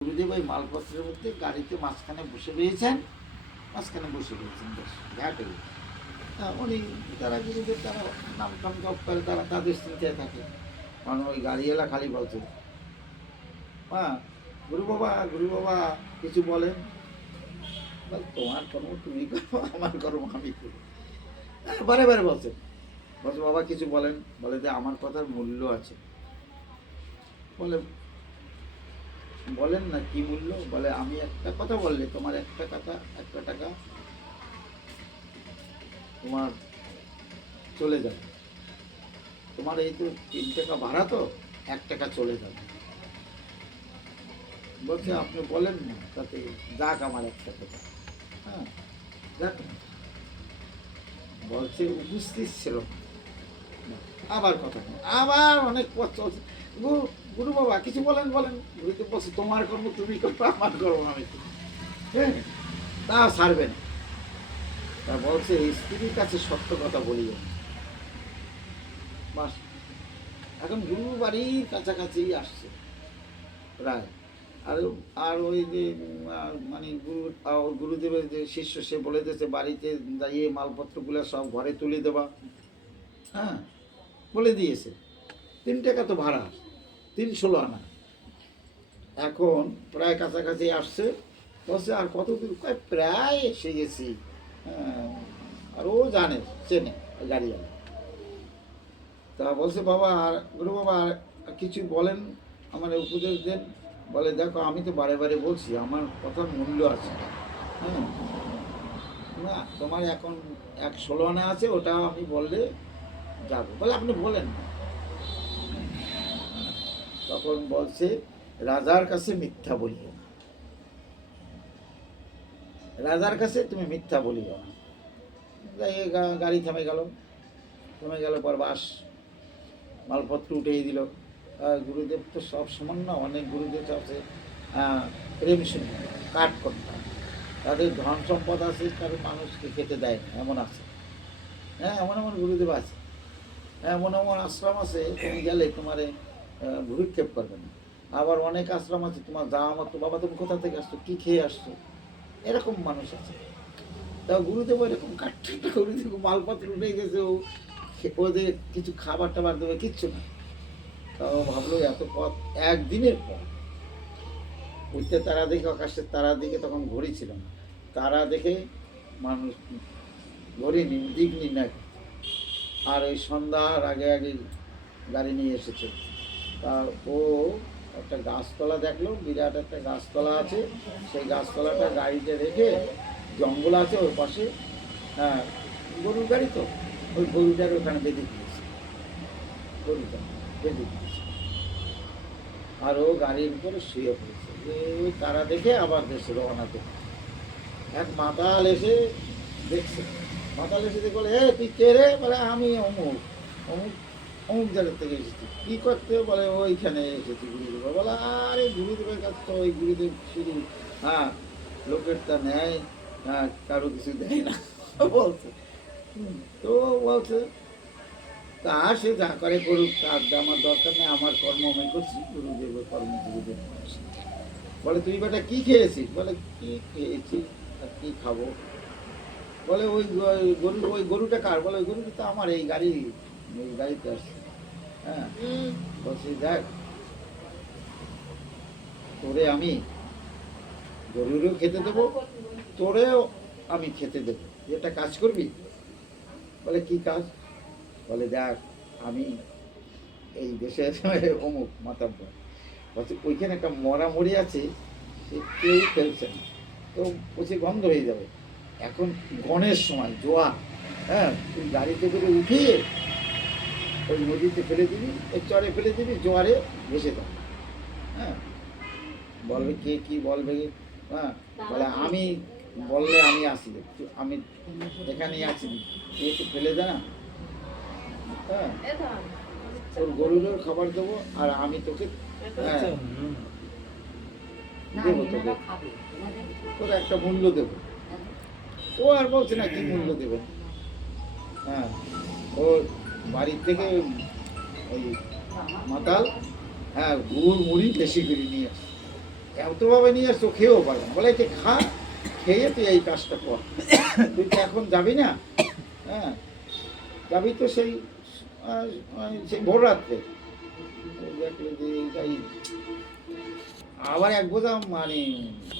গুরুদেব ওই মালপত্রের মধ্যে গাড়িতে মাঝখানে বসে রয়েছেন, বেশ ঘাটে। উনি তারা গুরুদেব তারা নাম টাম জপ করে, তারা তাদের চিন্তায় থাকে। কারণ ওই গাড়িওয়ালা খালি বলছে, হ্যাঁ গুরু বাবা কিছু বলেন। তোমার কর্ম তুমি করো, আমার কর্ম আমি করি। বারে বারে বলছে বাবা কিছু বলেন। বলে যে আমার কথার মূল্য আছে। বলে বলেন না কি মূল্য? বলে আমি একটা কথা বললে তোমার একটা টাকা তোমার চলে যাবে। তোমার এই তো 3 টাকা ভাড়া, তো 1 টাকা চলে যাবে। বলছে আপনি বলেন না, তাতে যাক আমার 1 টাকা। হ্যাঁ যাক। বলছে উপস্থিত ছিল না। আবার কথা নেই, আবার অনেক পথ চলছে। গুরু বাবা কিছু বলেন। গুরুদেব বলছে তোমার কর্ম তুমি করো, আমার কর্ম আমি করি। হ্যাঁ, তা ছাড়বে না। তা বলছে স্ত্রীর কাছে সত্য কথা বলিও। বাস, এখন গুরু বাড়ির কাছাকাছি আসছে প্রায়। আর আর ওই যে মানে গুরুদেবের যে শিষ্য, সে বলে দিয়েছে বাড়িতে দাঁড়িয়ে মালপত্রগুলো সব ঘরে তুলে দেবা। হ্যাঁ বলে দিয়েছে। 3 টাকা তো ভাড়া, 316 আনা। এখন প্রায় কাছাকাছি আসছে। বলছে আর কত দূর? প্রায় এসে গেছি। হ্যাঁ, আর ও জানে, চেনে গাড়িওয়ালা। তা বলছে বাবা আর গুরু বাবা আর কিছু বলেন, আমার উপদেশ দেন। বলে দেখো আমি তো বারে বারে বলছি আমার কথার মূল্য আছে। হ্যাঁ না, তোমার এখন 116 আনা আছে, ওটা আমি বললে যাবো। বলে আপনি বলেন না। তখন বলছে রাজার কাছে মিথ্যা বলিও না, রাজার কাছে তুমি মিথ্যা বলিও না। গাড়ি থেমে গেল পর বাস মালপত্র উঠেই দিল। গুরুদেব তো সব সমান না, অনেক গুরুদেব আছে প্রেম শূন্য, কাঠ কর্তা। তাদের ধন সম্পদ আছে, কারো মানুষকে খেতে দেয় না, এমন আছে। হ্যাঁ এমন গুরুদেব আছে। এমন আশ্রম আছে, তুমি গেলে তোমার ভূমিক্ষেপ করবে না। আবার অনেক আশ্রম আছে, তোমার যাওয়া মতো বাবা তুমি কোথা থেকে আসছো, কি খেয়ে আসছো, এরকম মানুষ আছে। তা গুরুদেব এরকম কাঠটা গুরুদেব মালপত্র উঠে গেছে, ওদের কিছু খাবার টাবার দেবে, কিচ্ছু না। তাও ভাবলো এত পথ একদিনের পথ। উঠতে তারা দেখে, আকাশের তারা দিকে তখন ঘড়ি ছিল না, তারা দেখে মানুষ ঘড়ি দিক নির্ণয় করত। আর ওই সন্ধ্যার আগে গাড়ি নিয়ে এসেছে। তা ও একটা গাছতলা দেখলো, বিরাট একটা গাছতলা আছে। সেই গাছতলাটা গাড়িতে রেখে, জঙ্গল আছে ওর পাশে। হ্যাঁ গরুর গাড়ি তো, ওই গরুটার ওখানে বেঁধে দিয়েছে, গরুটা বেঁধে দিয়েছে। আর ও গাড়ির উপরে শুয়ে পড়েছে। যে ওই তারা দেখে আবার দেশে রওনা দেবে। এক মাতাল এসে দেখছে, মাতাল এসে দেখে বলে তুই কে রে? বলে আমি অমুক অমুক অমুক জায়গার থেকে এসেছি। কী করতে? বলে ওইখানে এসেছি গুরুদেব। বলে আরে গুরুদেবের কাছে তো ওই গুরুদেব শুধু লোকের তা নেয়, কারো কিছু দেয় না বলছে। তো বলছে তা সে যা করে করুক, তার আমার দরকার নেই, আমার কর্ম আমি করছি, গুরুদেবের কর্ম গুরুদেব করছি। বলে তুই বেটা কি খেয়েছিস? বলে কি খেয়েছি আর কি খাবো? বলে ওই গরুটা কার? বলে ওই গরুটা তো আমার, এই গাড়িতে আসছে। হ্যাঁ বলছি দেখ, তোরে আমি গরুরও খেতে দেবো, তোরেও আমি খেতে দেবো। এটা কাজ করবি? বলে কি কাজ? বলে দেখ আমি এই দেশের অমুক মাতাব্বর, বলছে ওইখানে একটা মরি আছে, সে কেউ ফেলছে না, তো বলছে গন্ধ হয়ে যাবে। এখন গণের সময় জোয়ার, হ্যাঁ তুই গাড়িতে করে উঠিয়ে ওই নদীতে ফেলে দিবি, ওই চরে ফেলে দিবি, জোয়ারে ভেসে যাবে। হ্যাঁ বলবে কে কি বলবে? হ্যাঁ বলে আমি বললে আমি আসি, আমি এখানেই আছি, তুই একটু ফেলে দে না। হ্যাঁ ওর গরুরও খাবার দেবো, আর আমি তোকে দেবো, তোকে তোর একটা মূল্য দেবো। ও আর বলছে না কি মূল্য দেবে। হ্যাঁ ও বাড়ির থেকে ওই মাতাল গুড় মুড়ি বেশি করে নিয়ে আসে, এতভাবে নিয়ে আসছো, খেয়েও পারবে না। বলে এটা খা, খেয়ে তুই এই কাজটা কর। তুই তো এখন যাবি না, হ্যাঁ যাবি তো সেই সেই ভোর রাত্রে। দেখলে যে এই আবার এক বোঝা মানে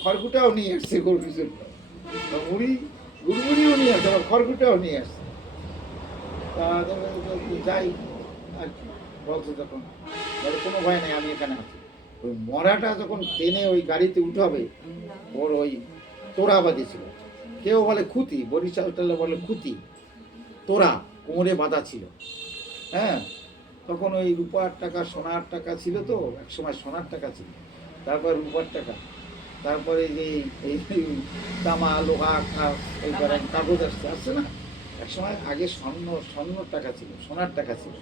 খড়কুটাও নিয়ে আসছে গরুর জন্য, মুড়ি গুড়মুড়িও নিয়ে আসছে, আবার খড়কুটাও নিয়ে আসছে। তা যাই আর কি, বলছে তখন বলে কোনো ভয় নেই, আমি এখানে আছি। ওই মরাটা যখন টেনে ওই গাড়িতে উঠাবে, ওর ওই তোড়া বাঁধেছিল, কেউ বলে খুঁতি, বরিশাল টালে বলে খুঁতি, তোড়া কোমরে বাঁধা ছিল। হ্যাঁ, তখন ওই রূপার টাকা সোনার টাকা ছিল, তো এক সময় সোনার টাকা ছিল, তারপর রূপার টাকা, তারপরে যে এই তামা লোহা এইবার কাগজ আসছে আসছে না, এক সময় আগে স্বর্ণর টাকা ছিল, সোনার টাকা ছিল।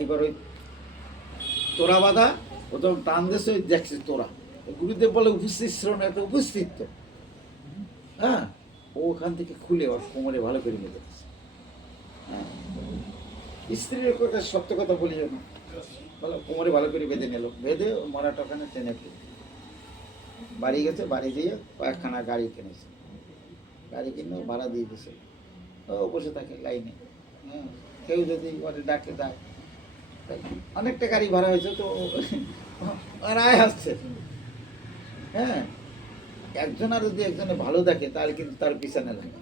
এইবার ওই তোরা বাঁধা, ও তখন টান দেশে ওই দেখছে তোরা, গুরুদেব বলে উপস্থিত ছিল না, একটা উপস্থিত তো। হ্যাঁ, ও ওখান থেকে খুলে ওর কোমরে ভালো করে বেঁধে দিচ্ছে। হ্যাঁ, স্ত্রীর একটা সত্য কথা বলিও না, বলো কোমরে ভালো করে বেঁধে নিল, বেঁধে মরাটা ওখানে টেনে ফেলে বাড়ি গেছে। বাড়ি যেয়ে কয়েকখানা গাড়ি কিনেছে, গাড়ি কিনে ভাড়া দিয়ে দিয়েছে। ও বসে থাকে লাইনে, হ্যাঁ কেউ যদি ওরে ডাকে দেয়, অনেকটা গাড়ি ভাড়া হয়েছে তো রায় আসছে। হ্যাঁ, একজন আর যদি একজনে ভালো দেখে তাহলে কিন্তু তার পিছনে লাগে।